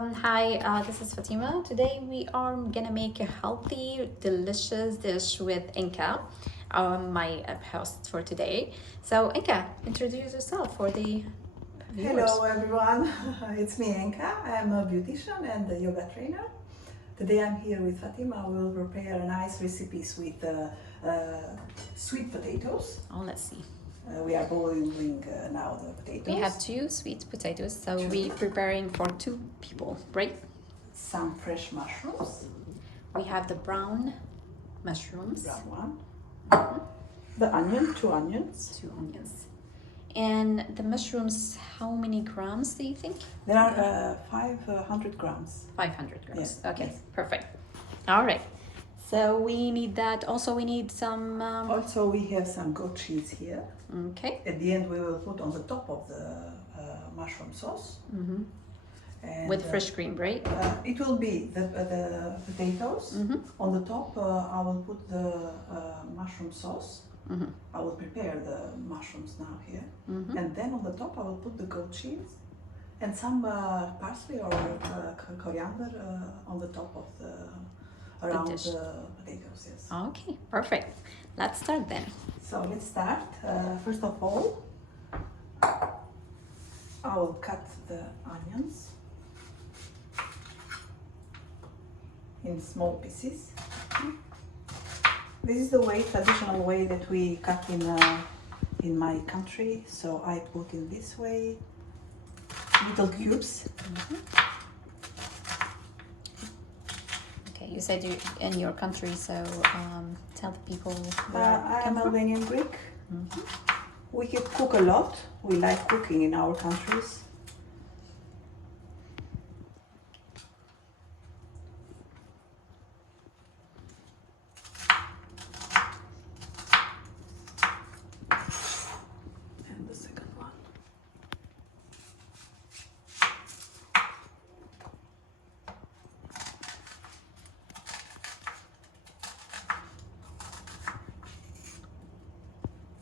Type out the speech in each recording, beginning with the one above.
Hi, this is Fatima. Today we are gonna make a healthy, delicious dish with Enka, my host for today. So, Enka, introduce yourself for the viewers. Hello everyone, it's me Enka. I'm a beautician and a yoga trainer. Today I'm here with Fatima. We will prepare a nice recipes with sweet potatoes. Oh, let's see. We are boiling now the potatoes. We have two sweet potatoes, so Two. we're preparing for two people, right? Some fresh mushrooms, We have the brown mushrooms, brown one. The onion, two onions. two onions. And the mushrooms, how many grams do you think? There are 500 grams. 500 grams. Yes, Okay, yes. perfect. All right. So we need that. Also, we need some. Also we have some goat cheese here. Okay. At the end we will put on the top of the mushroom sauce. Mm-hmm. And, With fresh cream, right? It will be the potatoes. Mm-hmm. On the top, I will put the mushroom sauce. Mm-hmm. I will prepare the mushrooms now here. Mm-hmm. And then on the top, I will put the goat cheese and some parsley or coriander on the top of around dish. the potatoes. Yes. Okay, perfect. Let's start then. So let's start. First of all, I will cut the onions in small pieces. This is the traditional way that we cut in my country. So I put in this way, little cubes. Mm-hmm. Okay, you said you in your country, so tell the people where I am Albanian Greek. Mm-hmm. We cook a lot. We like cooking in our countries. And the second one.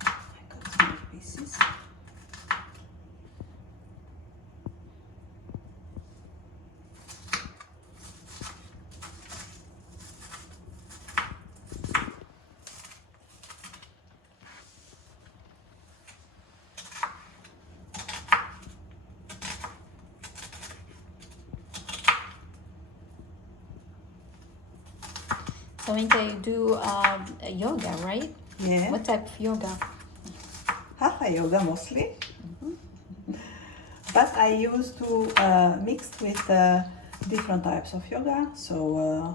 I cut small pieces. So, Inka, you do yoga, right? Yeah. What type of yoga? Hatha yoga mostly. But I used to mix with different types of yoga. So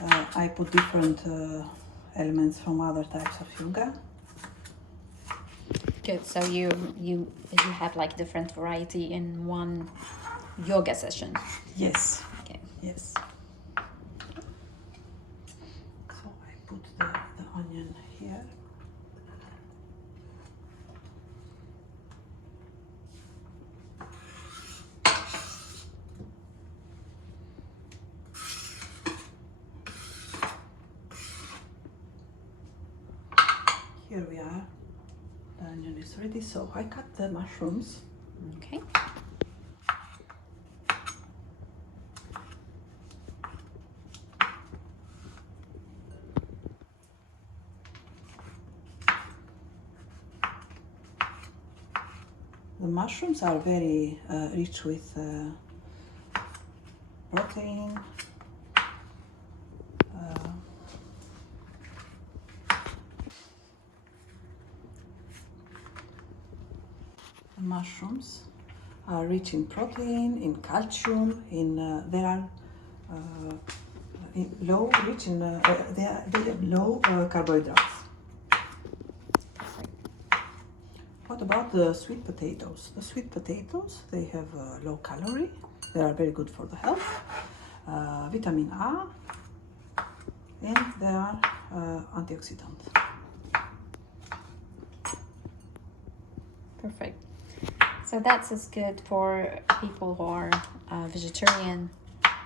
I put different elements from other types of yoga. Good. So you have like different variety in one yoga session. Yes. Okay. Yes. So I put the onion here. Here we are. The onion is ready. So I cut the mushrooms. Okay. The mushrooms are very rich with protein. The mushrooms are rich in protein, in calcium, they are low rich in they have low carbohydrates. What about the sweet potatoes? The sweet potatoes, they have low calorie. They are very good for the health. Vitamin A, and they are antioxidant. Perfect. So that's as good for people who are vegetarian.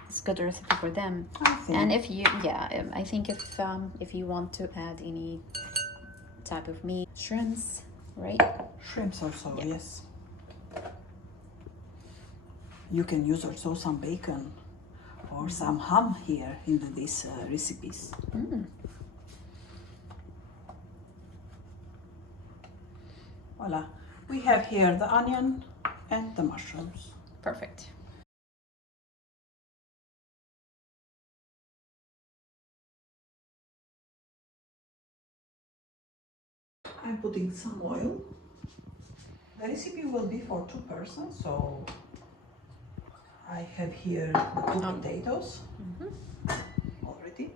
It's good recipe for them. I think. And if you, I think if you want to add any type of meat, shrimps, right? Shrimps also, Yeah. yes. You can use also some bacon or some ham here in these recipes. Voila. We have here the onion and the mushrooms. Perfect. I'm putting some oil. The recipe will be for 2 persons, so I have here the 2 potatoes already.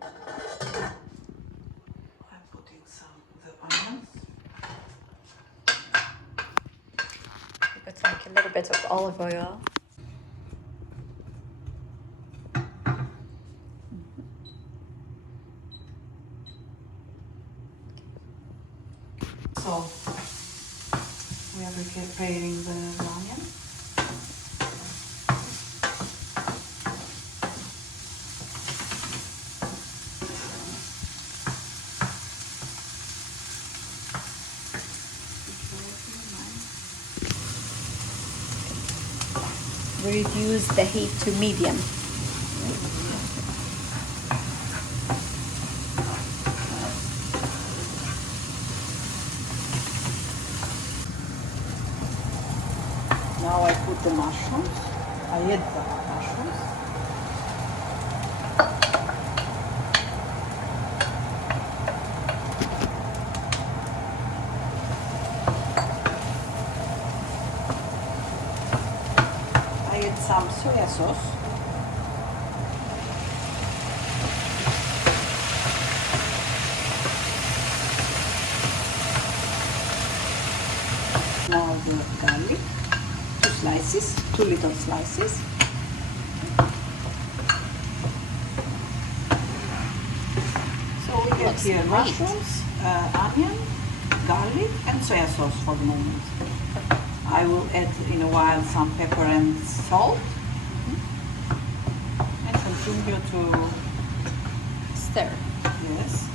I'm putting some the onions. Put like a little bit of olive oil. So we are preparing the onion. We reduce the heat to medium. Now I put the mushrooms. I add the mushrooms. I add some soya sauce. Now the garlic, 2 slices, 2 little slices. So we have Looks here great. mushrooms, onion, garlic and soya sauce for the moment. I will add in a while some pepper and salt and continue to Stir. yes,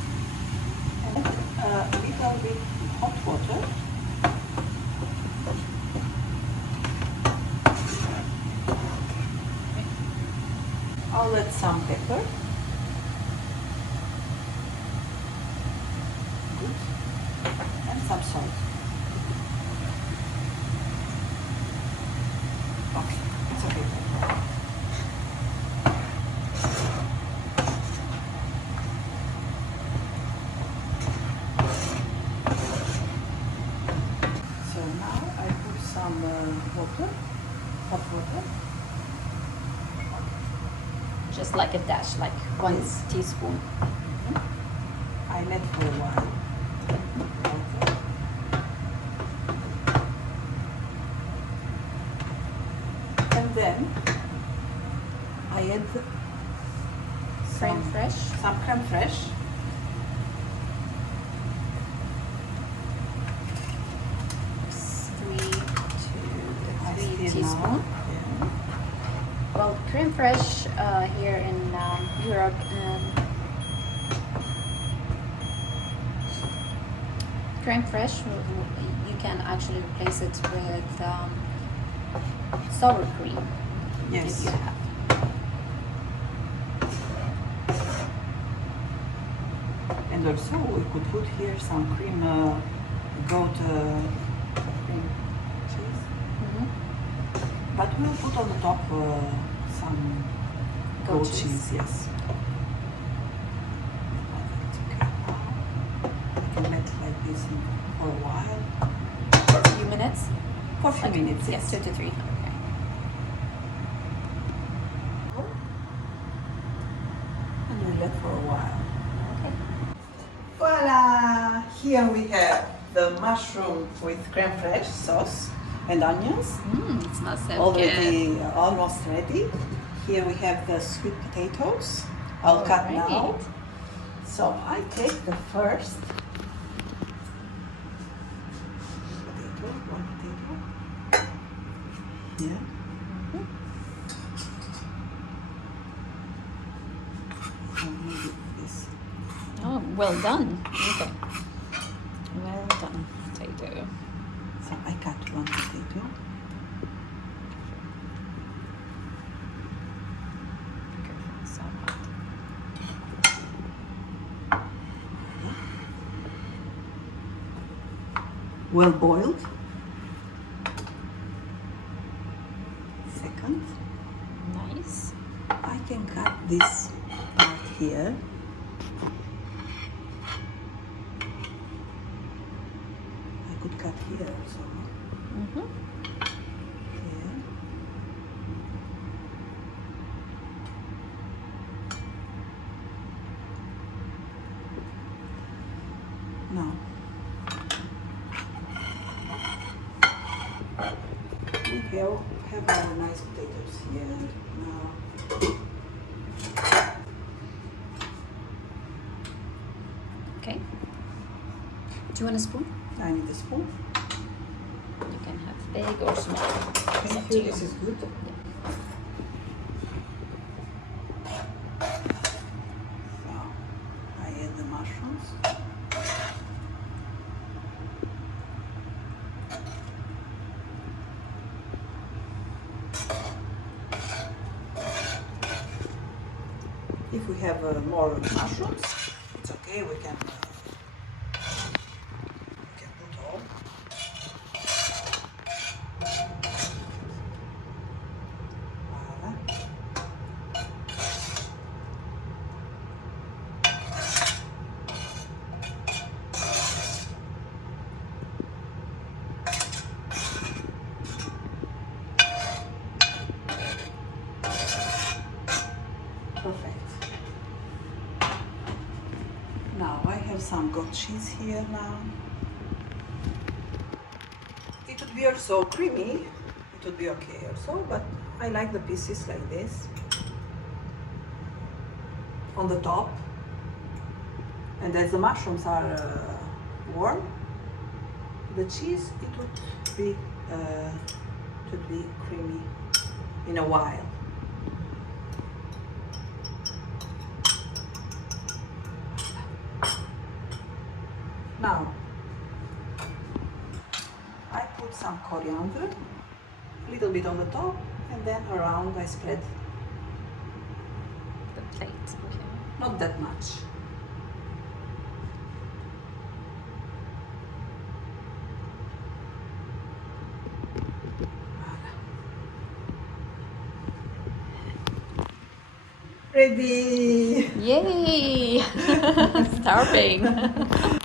and a little bit hot water. I'll add some pepper. Good. And some salt. Okay, it's okay. So now I put some water, hot water. Just like a dash, like 1 Yes. teaspoon. I let for a while. Okay. And then I add Creme fraiche. some creme fraiche. I 3 still teaspoon. now. Yeah. Well, creme fraiche here in Europe, creme fraiche, you can actually replace it with sour cream Yes. if you have. And also we could put here some cream, goat cream cheese. But we'll put on the top some Goat goat cheese. cheese, yes. It's okay. I can let like this for a while. For a few minutes? For a few Okay. minutes, Yes, 2 to 3. Okay. And we let for a while. Okay. Voila! Here we have the mushroom with creme fraiche sauce and onions. It smells so good. Already almost ready. Here we have the sweet potatoes. I'll cut now. Alright. So I take the first potato, 1 potato. Yeah. So maybe this. Oh, well done. Okay. Well done, potato. So I cut 1 potato. well boiled. Second, Nice. I can cut this part here. I could cut here also. Mm-hmm. Here. Now, we have our nice potatoes here. Now, Okay. Do you want a spoon? I need a spoon. You can have big or small. It's up Thank to you. you. This is good. So, I add the mushrooms. If we have more mushrooms, it's okay. We can put all. Voilà. Perfect. Now I have some goat cheese here now. It would be also creamy. It would be okay also, but I like the pieces like this on the top. And as the mushrooms are warm, the cheese it would be creamy in a while. Now I put some coriander, a little bit on the top, and then around I spread The plate. Okay. not that much. Ready! Yay! Starving.